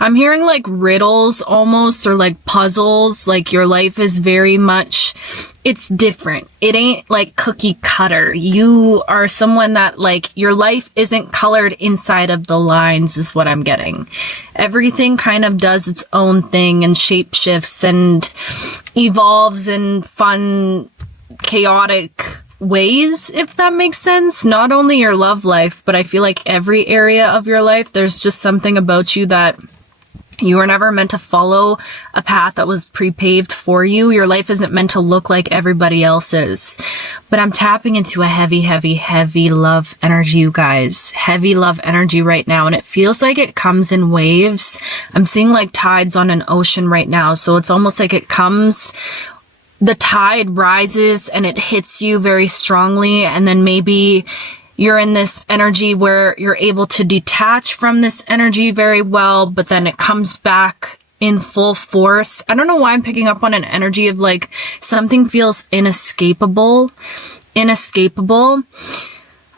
I'm hearing like riddles almost, or like puzzles. Like your life is very much, it's different. It ain't like cookie cutter. You are someone that like your life isn't colored inside of the lines is what I'm getting. Everything kind of does its own thing and shape shifts and evolves in fun, chaotic ways, if that makes sense. Not only your love life, but I feel like every area of your life, there's just something about you that you were never meant to follow a path that was pre-paved for you. Your life isn't meant to look like everybody else's. But I'm tapping into a heavy, heavy, heavy love energy, you guys. Heavy love energy right now. And it feels like it comes in waves. I'm seeing like tides on an ocean right now. So it's almost like it comes, the tide rises and it hits you very strongly, and then maybe you're in this energy where you're able to detach from this energy very well, but then it comes back in full force. I don't know why I'm picking up on an energy of like something feels inescapable.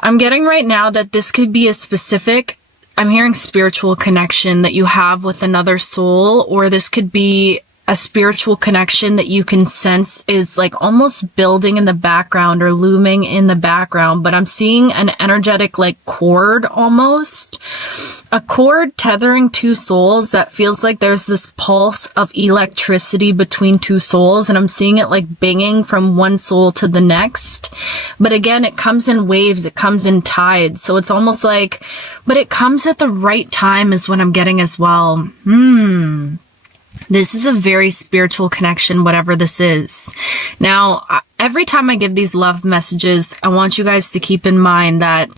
I'm getting right now that this could be a specific, I'm hearing spiritual connection that you have with another soul, or this could be a spiritual connection that you can sense is like almost building in the background or looming in the background. But I'm seeing an energetic like cord, almost a cord tethering two souls that feels like there's this pulse of electricity between two souls, and I'm seeing it like binging from one soul to the next. But again, it comes in waves, it comes in tides, so it's almost like, but it comes at the right time is what I'm getting as well. This is a very spiritual connection, whatever this is. Now, every time I give these love messages, I want you guys to keep in mind that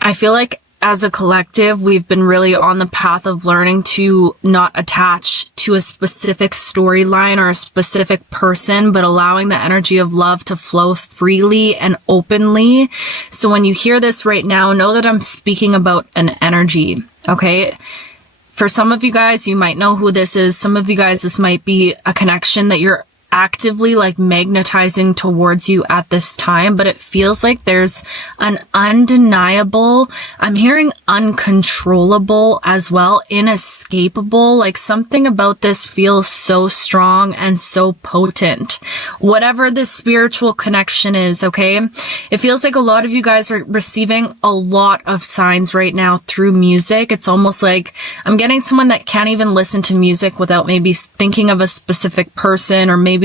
I feel like as a collective, we've been really on the path of learning to not attach to a specific storyline or a specific person, but allowing the energy of love to flow freely and openly. So when you hear this right now, know that I'm speaking about an energy, okay? For some of you guys, you might know who this is. Some of you guys, this might be a connection that you're actively like magnetizing towards you at this time, but it feels like there's an undeniable, I'm hearing uncontrollable as well, inescapable, like something about this feels so strong and so potent. Whatever this spiritual connection is, okay? It feels like a lot of you guys are receiving a lot of signs right now through music. It's almost like I'm getting someone that can't even listen to music without maybe thinking of a specific person, or maybe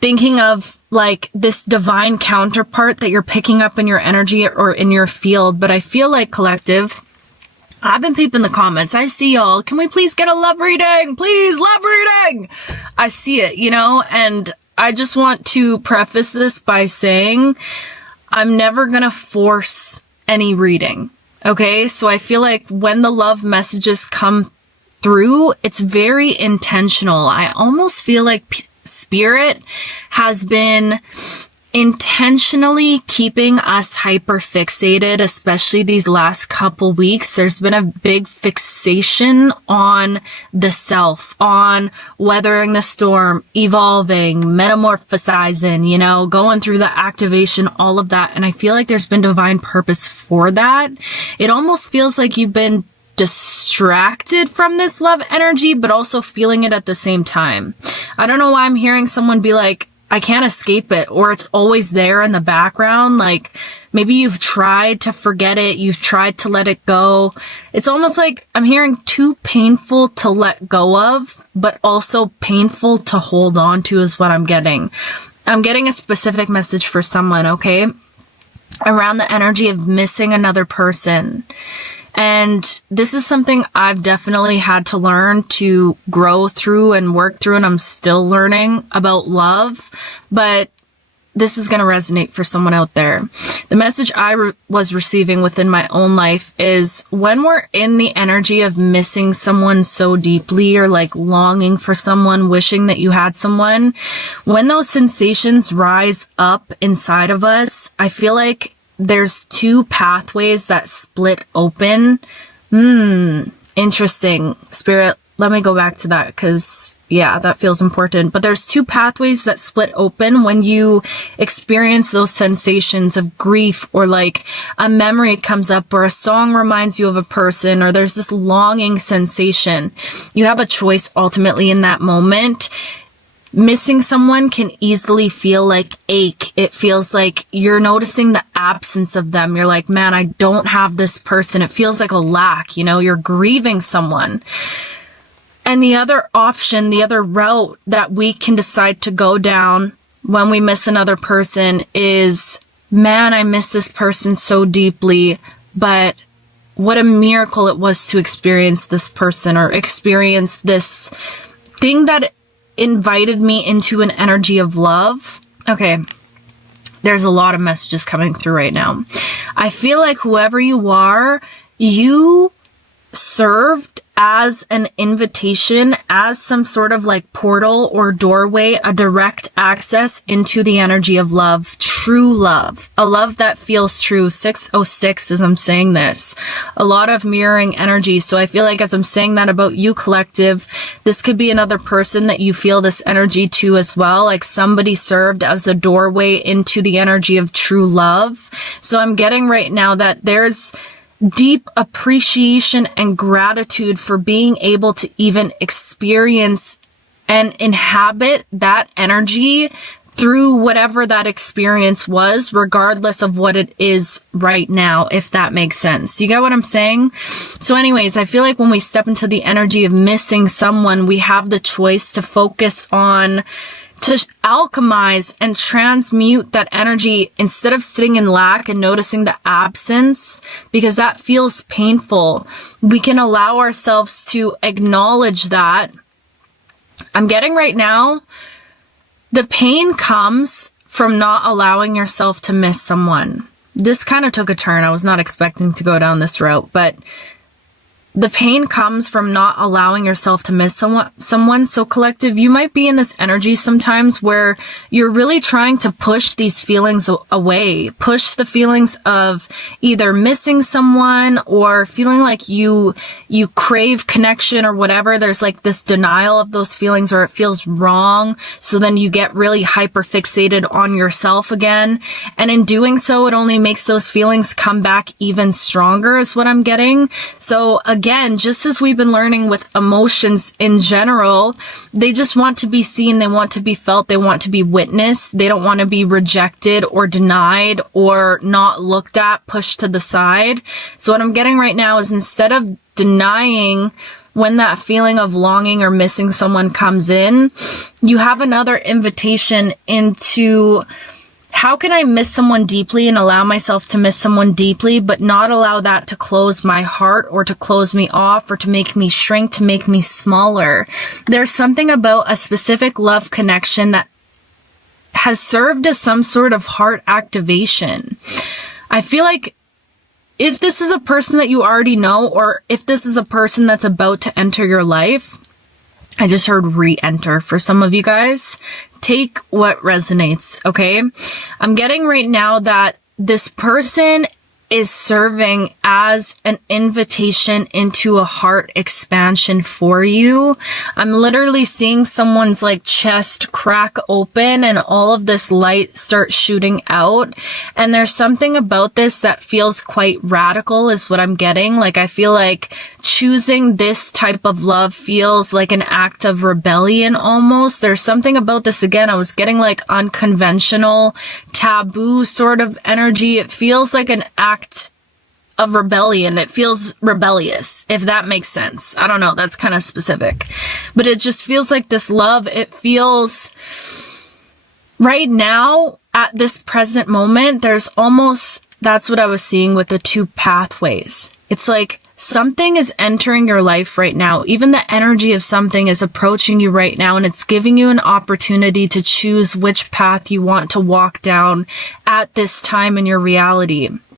thinking of like this divine counterpart that you're picking up in your energy or in your field. But I feel like, collective, I've been peeping the comments. I see y'all. Can we please get a love reading? Please, love reading. I see it, you know, and I just want to preface this by saying I'm never gonna force any reading. Okay, so I feel like when the love messages come through, it's very intentional. I almost feel like Spirit has been intentionally keeping us hyperfixated, especially these last couple weeks. There's been a big fixation on the self, on weathering the storm, evolving, metamorphosizing, you know, going through the activation, all of that. And I feel like there's been divine purpose for that. It almost feels like you've been distracted from this love energy, but also feeling it at the same time. I don't know why I'm hearing someone be like, I can't escape it, or it's always there in the background. Like maybe you've tried to forget it, you've tried to let it go. It's almost like I'm hearing too painful to let go of, but also painful to hold on to is what I'm getting. I'm getting a specific message for someone, okay? Around the energy of missing another person. And this is something I've definitely had to learn to grow through and work through, and I'm still learning about love, but this is going to resonate for someone out there. The message I was receiving within my own life is when we're in the energy of missing someone so deeply, or like longing for someone, wishing that you had someone, when those sensations rise up inside of us, I feel like there's two pathways that split open. Interesting. Spirit, let me go back to that because, yeah, that feels important. But there's two pathways that split open when you experience those sensations of grief, or like a memory comes up, or a song reminds you of a person, or there's this longing sensation. You have a choice ultimately in that moment. Missing someone can easily feel like ache. It feels like you're noticing the absence of them. You're like, man, I don't have this person. It feels like a lack, you know, you're grieving someone. And the other option, the other route that we can decide to go down when we miss another person is, man, I miss this person so deeply, but what a miracle it was to experience this person, or experience this thing that invited me into an energy of love. Okay, there's a lot of messages coming through right now. I feel like whoever you are, you served as an invitation, as some sort of like portal or doorway, a direct access into the energy of love, true love, a love that feels true. 606 as I'm saying this, a lot of mirroring energy. So I feel like as I'm saying that about you, collective, this could be another person that you feel this energy to as well. Like somebody served as a doorway into the energy of true love. So I'm getting right now that there's deep appreciation and gratitude for being able to even experience and inhabit that energy through whatever that experience was, regardless of what it is right now, if that makes sense. Do you get what I'm saying? So anyways, I feel like when we step into the energy of missing someone, we have the choice to focus on, to alchemize and transmute that energy instead of sitting in lack and noticing the absence, because that feels painful. We can allow ourselves to acknowledge that. I'm getting right now, the pain comes from not allowing yourself to miss someone. This kind of took a turn. I was not expecting to go down this route, but the pain comes from not allowing yourself to miss someone. So collective, you might be in this energy sometimes where you're really trying to push these feelings away, push the feelings of either missing someone or feeling like you crave connection or whatever. There's like this denial of those feelings, or it feels wrong. So then you get really hyperfixated on yourself again. And in doing so, it only makes those feelings come back even stronger is what I'm getting. So again, just as we've been learning with emotions in general, they just want to be seen, they want to be felt, they want to be witnessed, they don't want to be rejected or denied or not looked at, pushed to the side. So what I'm getting right now is, instead of denying when that feeling of longing or missing someone comes in, you have another invitation into, how can I miss someone deeply and allow myself to miss someone deeply, but not allow that to close my heart or to close me off or to make me shrink, to make me smaller? There's something about a specific love connection that has served as some sort of heart activation. I feel like if this is a person that you already know, or if this is a person that's about to enter your life, I just heard re-enter for some of you guys. Take what resonates, okay? I'm getting right now that this person is serving as an invitation into a heart expansion for you. I'm literally seeing someone's like chest crack open and all of this light start shooting out. And there's something about this that feels quite radical is what I'm getting. Like, I feel like choosing this type of love feels like an act of rebellion almost. There's something about this, again, I was getting like unconventional, taboo sort of energy. It feels like an act of rebellion. It feels rebellious, if that makes sense. I don't know, that's kind of specific. But it just feels like this love, it feels right now at this present moment, there's almost, that's what I was seeing with the two pathways. It's like something is entering your life right now. Even the energy of something is approaching you right now, and it's giving you an opportunity to choose which path you want to walk down at this time in your reality.